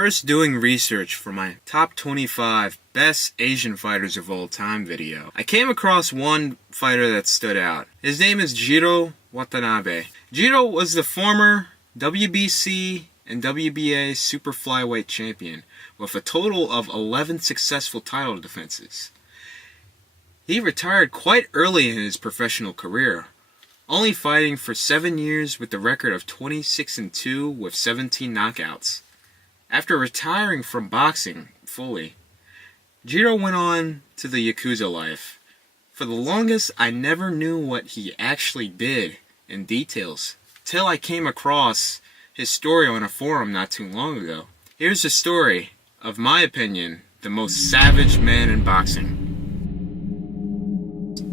first doing research for my top 25 best Asian fighters of all time video, I came across one fighter that stood out. His name is Jiro Watanabe. Jiro was the former WBC and WBA super flyweight champion with a total of 11 successful title defenses. He retired quite early in his professional career, only fighting for 7 years with a record of 26-2 with 17 knockouts. After retiring from boxing fully, Jiro went on to the Yakuza life. For the longest, I never knew what he actually did in details, till I came across his story on a forum not too long ago. Here's the story of my opinion, the most savage man in boxing.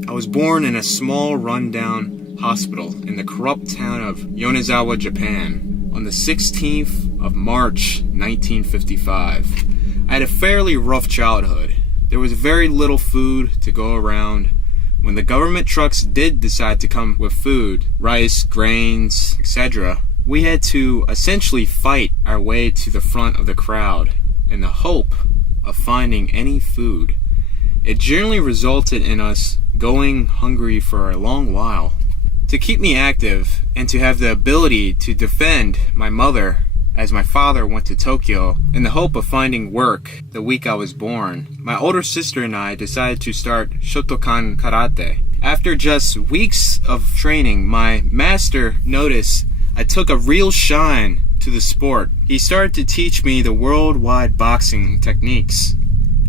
I was born in a small rundown hospital in the corrupt town of Yonezawa, Japan, on the 16th of March 1955. I had a fairly rough childhood. There was very little food to go around. When the government trucks did decide to come with food, rice, grains, etc., we had to essentially fight our way to the front of the crowd in the hope of finding any food. It generally resulted in us going hungry for a long while. To keep me active and to have the ability to defend my mother as my father went to Tokyo in the hope of finding work the week I was born, my older sister and I decided to start Shotokan Karate. After just weeks of training, my master noticed I took a real shine to the sport. He started to teach me the worldwide boxing techniques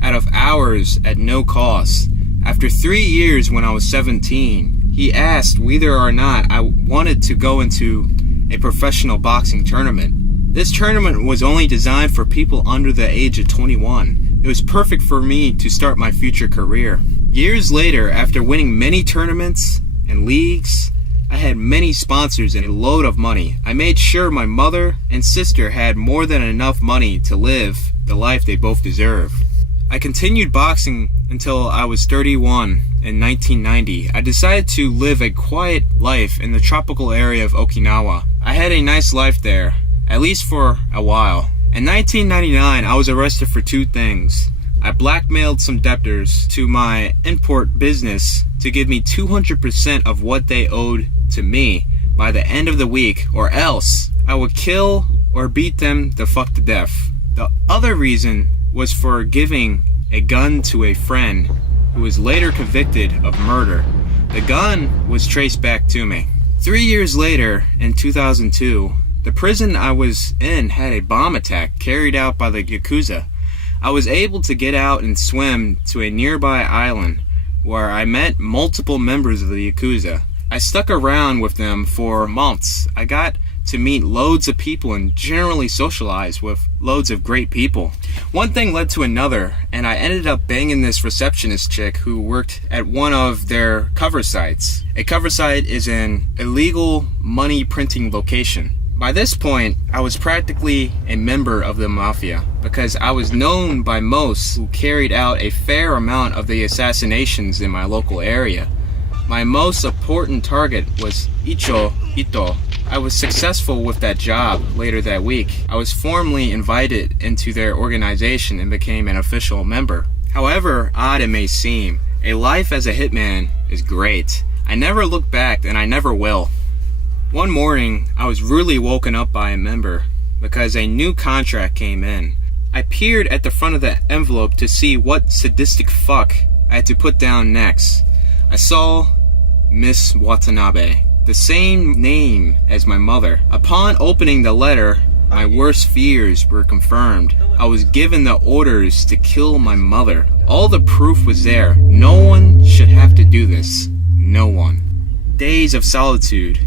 out of hours at no cost. After 3 years, when I was 17, he asked whether or not I wanted to go into a professional boxing tournament. This tournament was only designed for people under the age of 21. It was perfect for me to start my future career. Years later, after winning many tournaments and leagues, I had many sponsors and a load of money. I made sure my mother and sister had more than enough money to live the life they both deserve. I continued boxing until I was 31 in 1990. I decided to live a quiet life in the tropical area of Okinawa. I had a nice life there, at least for a while. In 1999, I was arrested for two things. I blackmailed some debtors to my import business to give me 200% of what they owed to me by the end of the week, or else I would kill or beat them the fuck to death. The other reason was for giving a gun to a friend who was later convicted of murder. The gun was traced back to me. 3 years later, in 2002, the prison I was in had a bomb attack carried out by the Yakuza. I was able to get out and swim to a nearby island where I met multiple members of the Yakuza. I stuck around with them for months. I got to meet loads of people and generally socialize with loads of great people. One thing led to another, and I ended up banging this receptionist chick who worked at one of their cover sites. A cover site is an illegal money printing location. By this point, I was practically a member of the mafia because I was known by most who carried out a fair amount of the assassinations in my local area. My most important target was Icho Ito. I was successful with that job later that week. I was formally invited into their organization and became an official member. However odd it may seem, a life as a hitman is great. I never look back, and I never will. One morning, I was rudely woken up by a member because a new contract came in. I peered at the front of the envelope to see what sadistic fuck I had to put down next. I saw Miss Watanabe, the same name as my mother. Upon opening the letter, my worst fears were confirmed. I was given the orders to kill my mother. All the proof was there. No one should have to do this. No one. Days of solitude.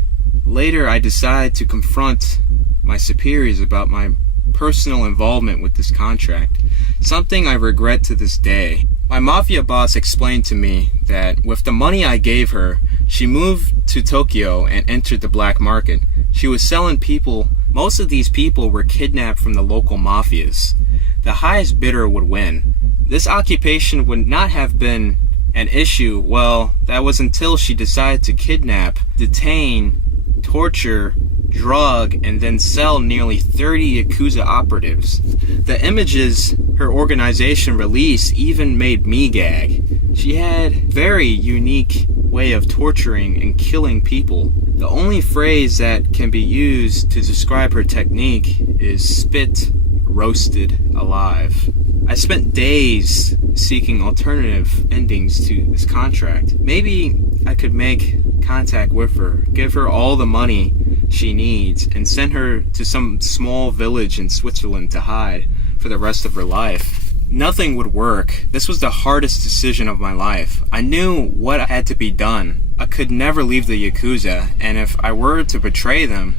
Later, I decided to confront my superiors about my personal involvement with this contract, something I regret to this day. My mafia boss explained to me that with the money I gave her, she moved to Tokyo and entered the black market. She was selling people. Most of these people were kidnapped from the local mafias. The highest bidder would win. This occupation would not have been an issue, well, that was until she decided to kidnap, detain, torture, drug, and then sell nearly 30 Yakuza operatives. The images her organization released even made me gag. She had a very unique way of torturing and killing people. The only phrase that can be used to describe her technique is spit roasted alive. I spent days seeking alternative endings to this contract. Maybe I could make contact with her, give her all the money she needs, and send her to some small village in Switzerland to hide for the rest of her life. Nothing would work. This was the hardest decision of my life. I knew what had to be done. I could never leave the Yakuza, and if I were to betray them,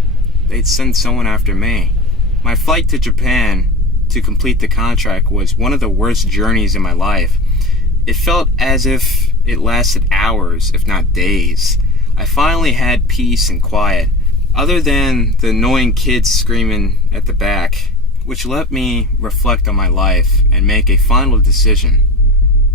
they'd send someone after me. My flight to Japan to complete the contract was one of the worst journeys in my life. It felt as if it lasted hours, if not days. I finally had peace and quiet, other than the annoying kids screaming at the back, which let me reflect on my life and make a final decision.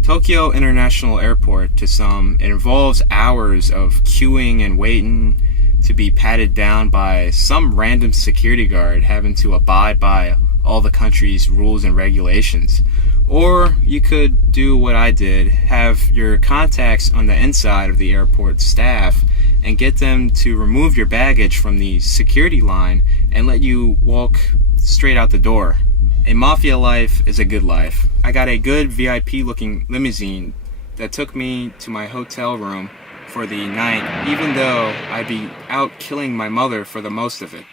Tokyo International Airport, to some, it involves hours of queuing and waiting to be patted down by some random security guard having to abide by all the country's rules and regulations. Or you could do what I did, have your contacts on the inside of the airport staff and get them to remove your baggage from the security line and let you walk straight out the door. A mafia life is a good life. I got a good VIP looking limousine that took me to my hotel room for the night, even though I'd be out killing my mother for the most of it.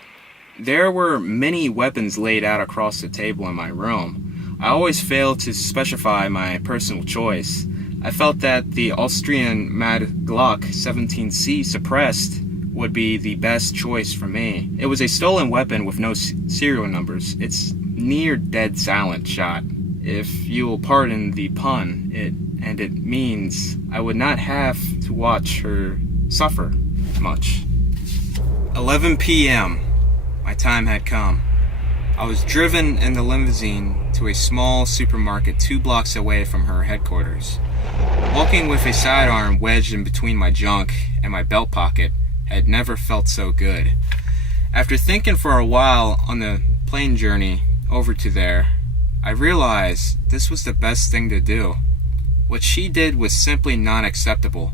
There were many weapons laid out across the table in my room. I always failed to specify my personal choice. I felt that the Austrian Mad Glock 17C suppressed would be the best choice for me. It was a stolen weapon with no serial numbers. It's near dead silent shot, if you will pardon the pun, it means I would not have to watch her suffer much. 11 p.m. My time had come. I was driven in the limousine to a small supermarket 2 blocks away from her headquarters. Walking with a sidearm wedged in between my junk and my belt pocket had never felt so good. After thinking for a while on the plane journey over to there, I realized this was the best thing to do. What she did was simply not acceptable.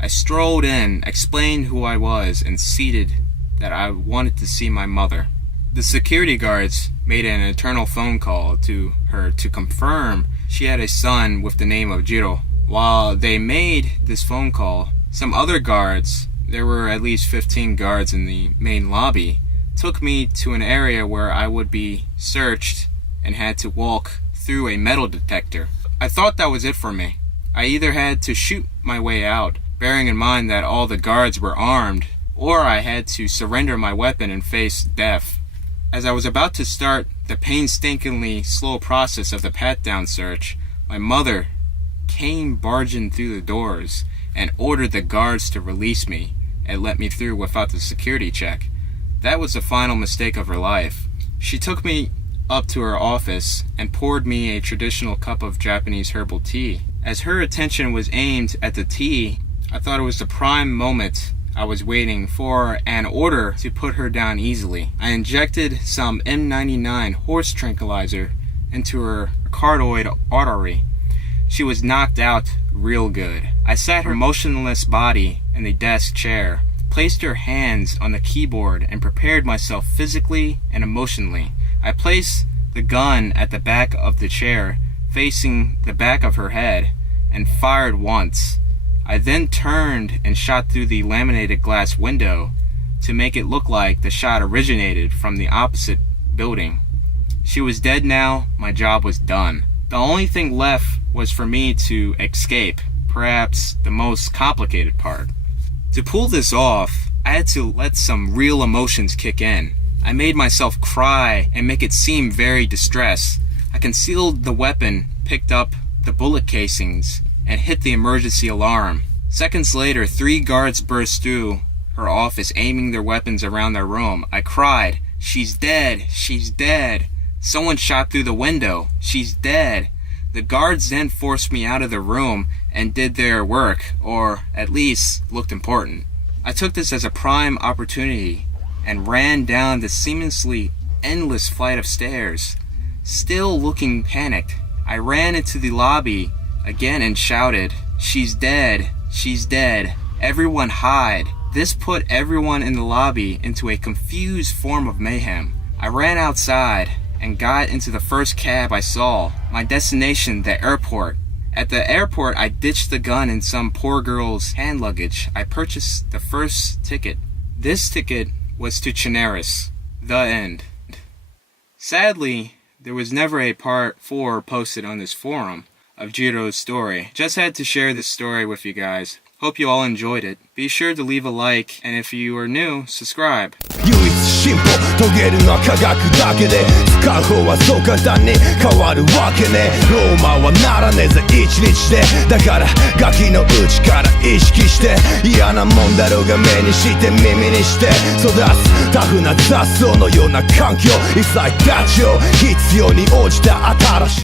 I strolled in, explained who I was, and stated that I wanted to see my mother. The security guards made an internal phone call to her to confirm she had a son with the name of Jiro. While they made this phone call, some other guards, there were at least 15 guards in the main lobby, took me to an area where I would be searched and had to walk through a metal detector. I thought that was it for me. I either had to shoot my way out, bearing in mind that all the guards were armed, or I had to surrender my weapon and face death. As I was about to start the painstakingly slow process of the pat-down search, my mother came barging through the doors and ordered the guards to release me and let me through without the security check. That was the final mistake of her life. She took me up to her office and poured me a traditional cup of Japanese herbal tea. As her attention was aimed at the tea, I thought it was the prime moment I was waiting for an order to put her down easily. I injected some M99 horse tranquilizer into her carotid artery. She was knocked out real good. I sat her motionless body in the desk chair, placed her hands on the keyboard, and prepared myself physically and emotionally. I placed the gun at the back of the chair, facing the back of her head, and fired once. I then turned and shot through the laminated glass window to make it look like the shot originated from the opposite building. She was dead now. My job was done. The only thing left was for me to escape, perhaps the most complicated part. To pull this off, I had to let some real emotions kick in. I made myself cry and make it seem very distressed. I concealed the weapon, picked up the bullet casings, and hit the emergency alarm. Seconds later, 3 guards burst through her office, aiming their weapons around their room. I cried, "She's dead! She's dead! Someone shot through the window! She's dead!" The guards then forced me out of the room and did their work, or at least looked important. I took this as a prime opportunity and ran down the seemingly endless flight of stairs. Still looking panicked, I ran into the lobby again and shouted, "She's dead! She's dead! Everyone hide!" This put everyone in the lobby into a confused form of mayhem. I ran outside and got into the first cab I saw. My destination, the airport. At the airport, I ditched the gun in some poor girl's hand luggage. I purchased the first ticket. This ticket was to Chernarus. The end. Sadly, there was never a part 4 posted on this forum of Jiro's story. Just had to share this story with you guys. Hope you all enjoyed it. Be sure to leave a like, and if you are new, subscribe. 唯一進歩遂げるのは科学だけで使う方はそう簡単に変わるわけねローマはならねえぜ一日でだからガキのうちから意識して嫌なもんだろうが目にして耳にして育つタフな雑草のような環境一切立ちを必要に応じた新しい